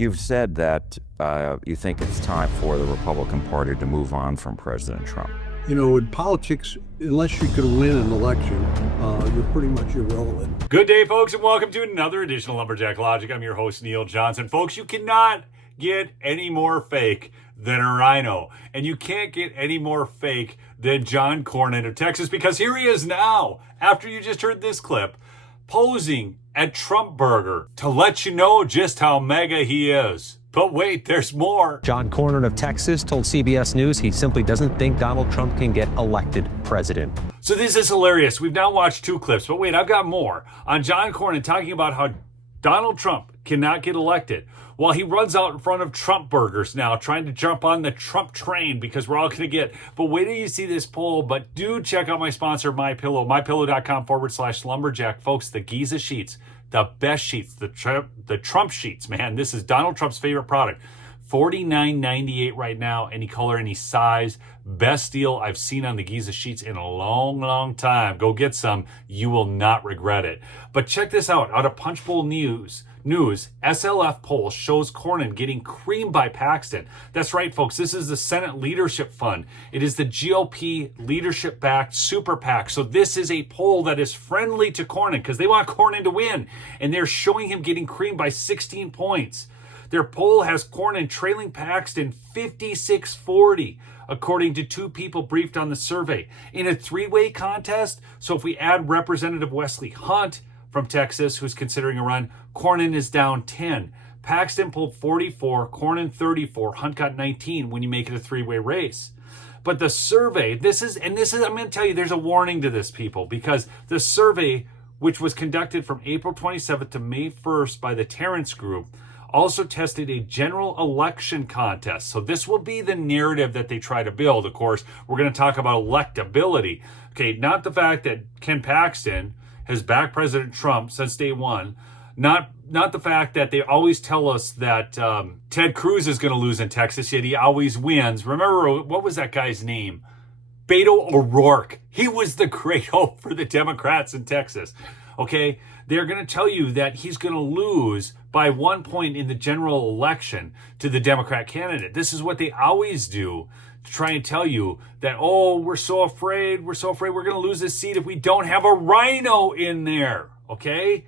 You've said that you think it's time for the Republican Party to move on from President Trump. You know, in politics, unless you can win an election, you're pretty much irrelevant. Good day, folks, and welcome to another edition of Lumberjack Logic. I'm your host, Neil Johnson. Folks, you cannot get any more fake than a rhino, and you can't get any more fake than John Cornyn of Texas, because here he is now, after you just heard this clip, posing at Trump Burger to let you know just how mega he is. But wait, there's more. John Cornyn of Texas told CBS News he simply doesn't think Donald Trump can get elected president. So this is hilarious. We've now watched two clips, but wait, I've got more on John Cornyn talking about how Donald Trump cannot get elected while he runs out in front of Trump Burgers now, trying to jump on the Trump train because we're all going to get. But wait till you see this poll. But do check out my sponsor, MyPillow, mypillow.com/lumberjack. Folks, the Giza sheets, the best sheets, the Trump sheets, man. This is Donald Trump's favorite product. $49.98 right now, any color, any size. Best deal I've seen on the Giza sheets in a long, long time. Go get some. You will not regret it. But check this out. Out of Punchbowl News, SLF poll shows Cornyn getting creamed by Paxton. That's right, folks. This is the Senate Leadership Fund. It is the GOP leadership-backed super PAC. So this is a poll that is friendly to Cornyn because they want Cornyn to win. And they're showing him getting creamed by 16 points. Their poll has Cornyn trailing Paxton 56-40, according to two people briefed on the survey. In a three-way contest, so if we add Representative Wesley Hunt from Texas, who's considering a run, Cornyn is down 10. Paxton pulled 44, Cornyn 34, Hunt got 19 when you make it a three-way race. But the survey, I'm going to tell you, there's a warning to this, people, because the survey, which was conducted from April 27th to May 1st by the Terrence Group, also tested a general election contest. So this will be the narrative that they try to build. Of course, we're going to talk about electability. Okay, not the fact that Ken Paxton has backed President Trump since day one. Not the fact that they always tell us that Ted Cruz is going to lose in Texas, yet he always wins. Remember, what was that guy's name? Beto O'Rourke. He was the great hope for the Democrats in Texas. Okay, they're going to tell you that he's going to lose by 1 point in the general election to the Democrat candidate. This is what they always do to try and tell you that, oh, we're so afraid we're going to lose this seat if we don't have a rhino in there, okay?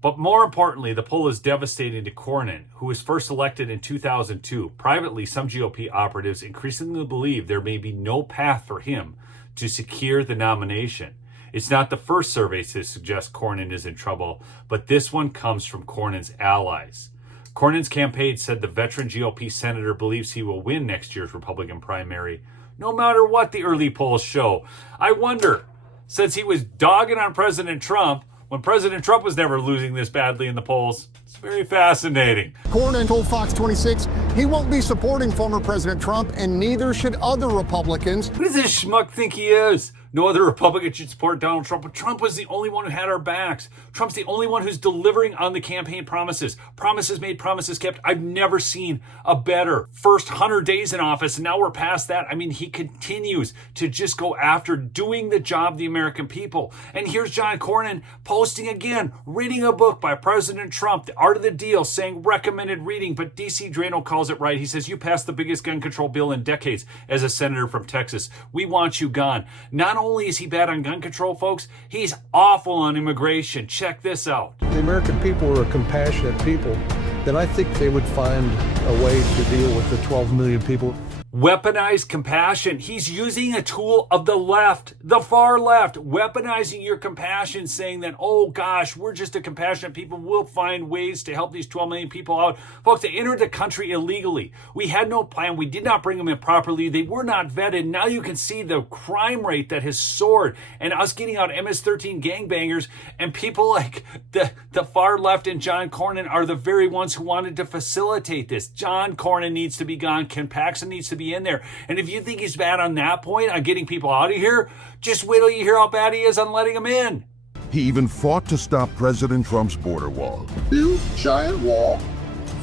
But more importantly, the poll is devastating to Cornyn, who was first elected in 2002. Privately, some GOP operatives increasingly believe there may be no path for him to secure the nomination. It's not the first survey to suggest Cornyn is in trouble, but this one comes from Cornyn's allies. Cornyn's campaign said the veteran GOP senator believes he will win next year's Republican primary, no matter what the early polls show. I wonder, since he was dogging on President Trump, when President Trump was never losing this badly in the polls. It's very fascinating. Cornyn told Fox 26 he won't be supporting former President Trump, and neither should other Republicans. Who does this schmuck think he is? No other Republican should support Donald Trump, but Trump was the only one who had our backs. Trump's the only one who's delivering on the campaign promises. Promises made, promises kept. I've never seen a better first 100 days in office, and now we're past that. I mean, he continues to just go after doing the job of the American people. And here's John Cornyn posting again, reading a book by President Trump, The Art of the Deal, saying recommended reading, but D.C. Drano calls it right. He says, you passed the biggest gun control bill in decades as a senator from Texas. We want you gone. Not only is he bad on gun control, folks, he's awful on immigration. Check this out. The American people are a compassionate people, then I think they would find a way to deal with the 12 million people. Weaponized compassion. He's using a tool of the left, the far left, weaponizing your compassion, saying that, oh gosh, we're just a compassionate people. We'll find ways to help these 12 million people out. Folks, they entered the country illegally. We had no plan. We did not bring them in properly. They were not vetted. Now you can see the crime rate that has soared, and us getting out MS-13 gangbangers, and people like the far left and John Cornyn are the very ones who wanted to facilitate this. John Cornyn needs to be gone. Ken Paxton needs to be in there. And if you think he's bad on that point, on getting people out of here, just wait till you hear how bad he is on letting them in. He even fought to stop President Trump's border wall. New giant wall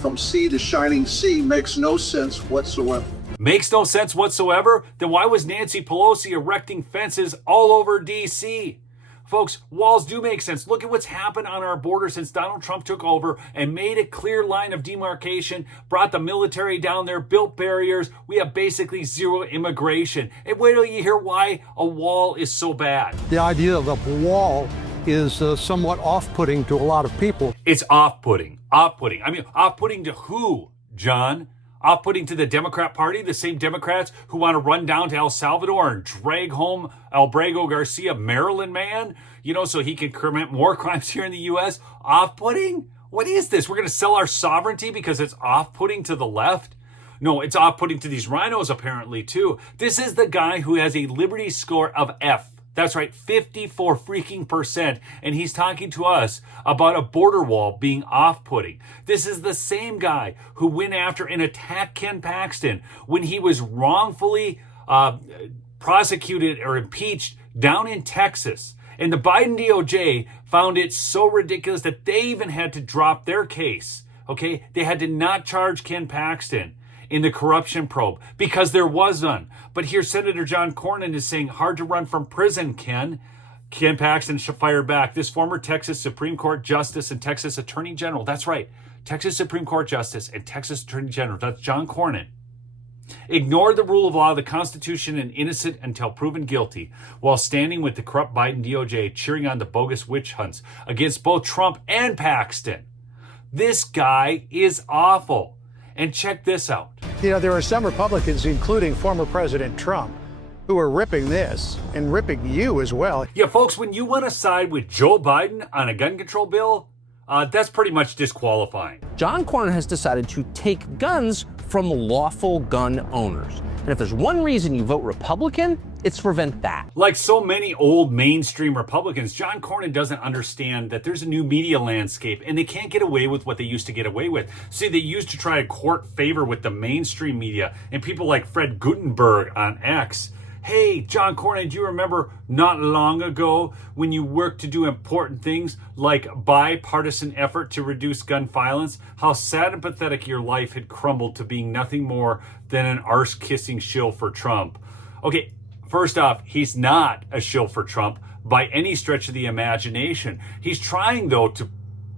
from sea to shining sea makes no sense whatsoever. Makes no sense whatsoever? Then why was Nancy Pelosi erecting fences all over D.C.? Folks, walls do make sense. Look at what's happened on our border since Donald Trump took over and made a clear line of demarcation, brought the military down there, built barriers. We have basically zero immigration. And wait till you hear why a wall is so bad. The idea of a wall is somewhat off-putting to a lot of people. It's off-putting. Off-putting. I mean, off-putting to who, John? Off-putting to the Democrat Party, the same Democrats who want to run down to El Salvador and drag home Albrego Garcia, Maryland man, so he can commit more crimes here in the U.S. Off-putting? What is this? We're going to sell our sovereignty because it's off-putting to the left? No, it's off-putting to these rhinos apparently too. This is the guy who has a liberty score of F. That's right, 54 freaking %. And he's talking to us about a border wall being off-putting. This is the same guy who went after and attacked Ken Paxton when he was wrongfully prosecuted or impeached down in Texas. And the Biden DOJ found it so ridiculous that they even had to drop their case. Okay? They had to not charge Ken Paxton in the corruption probe because there was none. But here Senator John Cornyn is saying, hard to run from prison, Ken. Ken Paxton should fire back. This former Texas Supreme Court Justice and Texas Attorney General, that's right, Texas Supreme Court Justice and Texas Attorney General, that's John Cornyn, ignored the rule of law, the Constitution, and innocent until proven guilty, while standing with the corrupt Biden DOJ, cheering on the bogus witch hunts against both Trump and Paxton. This guy is awful. And check this out. There are some Republicans, including former President Trump, who are ripping this and ripping you as well. Yeah, folks, when you want to side with Joe Biden on a gun control bill, that's pretty much disqualifying. John Cornyn has decided to take guns from lawful gun owners. And if there's one reason you vote Republican, it's to prevent that. Like so many old mainstream Republicans, John Cornyn doesn't understand that there's a new media landscape and they can't get away with what they used to get away with. See, they used to try to court favor with the mainstream media and people like Fred Gutenberg on X. Hey, John Cornyn, do you remember not long ago when you worked to do important things like bipartisan effort to reduce gun violence? How sad and pathetic your life had crumbled to being nothing more than an arse-kissing shill for Trump. Okay, first off, he's not a shill for Trump by any stretch of the imagination. He's trying, though, to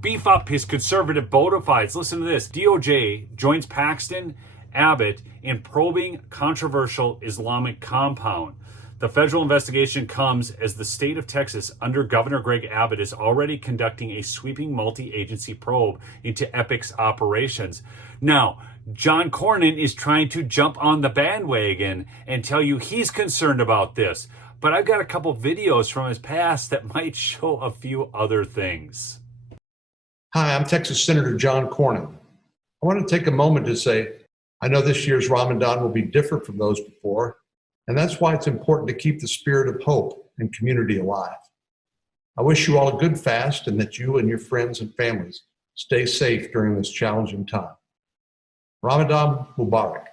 beef up his conservative bona fides. Listen to this. DOJ joins Paxton Abbott in probing controversial Islamic compound. The federal investigation comes as the state of Texas, under Governor Greg Abbott, is already conducting a sweeping multi-agency probe into Epic's operations. Now, John Cornyn is trying to jump on the bandwagon and tell you he's concerned about this. But I've got a couple videos from his past that might show a few other things. Hi, I'm Texas Senator John Cornyn. I want to take a moment to say, I know this year's Ramadan will be different from those before, and that's why it's important to keep the spirit of hope and community alive. I wish you all a good fast and that you and your friends and families stay safe during this challenging time. Ramadan Mubarak.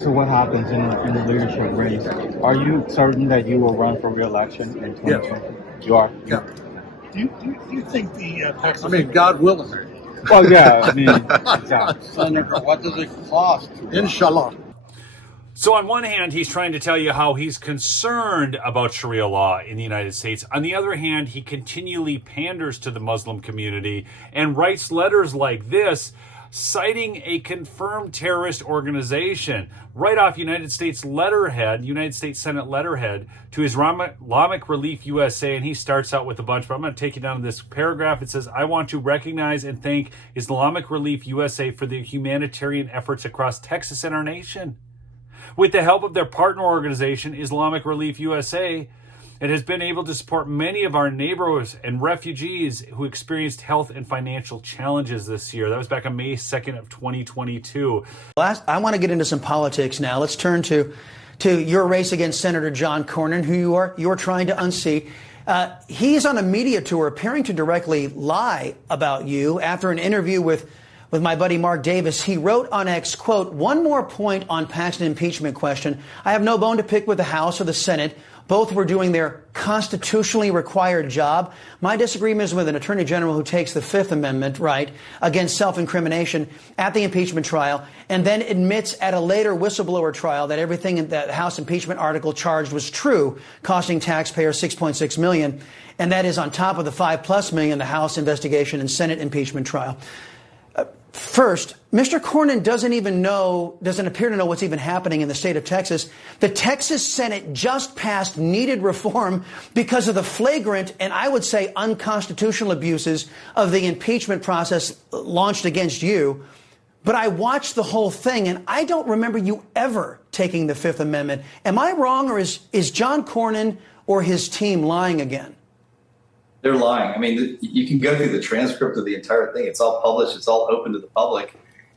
So what happens in the leadership race? Are you certain that you will run for re-election in 2020? Yeah. You are? Yeah. Do you think the Texas... God willing. Well, yeah, I mean, exactly. Senator, what does it cost? Inshallah. So on one hand, he's trying to tell you how he's concerned about Sharia law in the United States. On the other hand, he continually panders to the Muslim community and writes letters like this, citing a confirmed terrorist organization right off United States Senate letterhead to Islamic Relief USA. And he starts out with a bunch, but I'm going to take you down to this paragraph. It says, I want to recognize and thank Islamic Relief USA for their humanitarian efforts across Texas and our nation. With the help of their partner organization, Islamic Relief USA, it has been able to support many of our neighbors and refugees who experienced health and financial challenges this year. That was back on May 2nd of 2022. I want to get into some politics now. Let's turn to your race against Senator John Cornyn, who you are trying to unseat. He's on a media tour appearing to directly lie about you. After an interview with my buddy Mark Davis, he wrote on X, quote, one more point on Paxton impeachment question. I have no bone to pick with the House or the Senate, Both were doing their constitutionally required job. My disagreement is with an attorney general who takes the Fifth Amendment right against self-incrimination at the impeachment trial and then admits at a later whistleblower trial that everything in that House impeachment article charged was true, costing taxpayers $6.6 million. And that is on top of the $5+ million the House investigation and Senate impeachment trial. First, Mr. Cornyn doesn't appear to know what's even happening in the state of Texas. The Texas Senate just passed needed reform because of the flagrant and I would say unconstitutional abuses of the impeachment process launched against you. But I watched the whole thing and I don't remember you ever taking the Fifth Amendment. Am I wrong, or is John Cornyn or his team lying again? They're lying. I mean, you can go through the transcript of the entire thing. It's all published. It's all open to the public.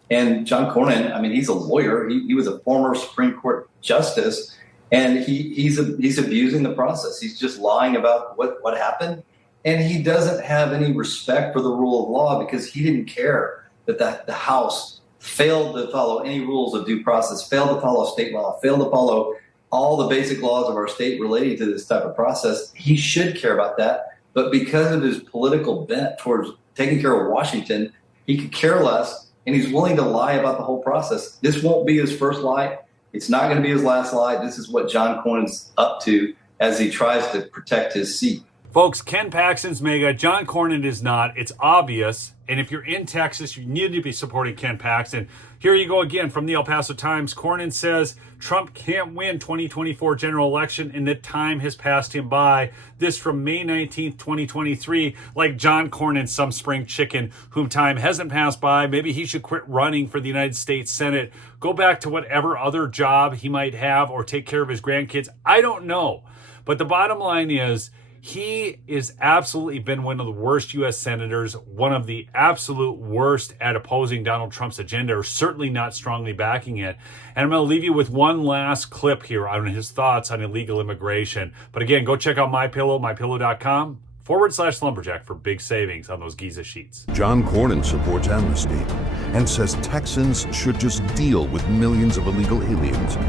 And John Cornyn, I mean, he's a lawyer. He was a former Supreme Court justice, and he's abusing the process. He's just lying about what happened. And he doesn't have any respect for the rule of law because he didn't care that the House failed to follow any rules of due process, failed to follow state law, failed to follow all the basic laws of our state relating to this type of process. He should care about that. But because of his political bent towards taking care of Washington, he could care less, and he's willing to lie about the whole process. This won't be his first lie. It's not going to be his last lie. This is what John Cornyn's up to as he tries to protect his seat. Folks, Ken Paxton's MAGA, John Cornyn is not. It's obvious. And if you're in Texas, you need to be supporting Ken Paxton. Here you go again from the El Paso Times. Cornyn says Trump can't win 2024 general election and that time has passed him by. This from May 19th, 2023. Like John Cornyn, some spring chicken whom time hasn't passed by. Maybe he should quit running for the United States Senate. Go back to whatever other job he might have or take care of his grandkids. I don't know. But the bottom line is, he is absolutely been one of the worst U.S. senators, one of the absolute worst at opposing Donald Trump's agenda, or certainly not strongly backing it. And I'm going to leave you with one last clip here on his thoughts on illegal immigration. But again, go check out MyPillow, mypillow.com/lumberjack for big savings on those Giza sheets. John Cornyn supports amnesty and says Texans should just deal with millions of illegal aliens.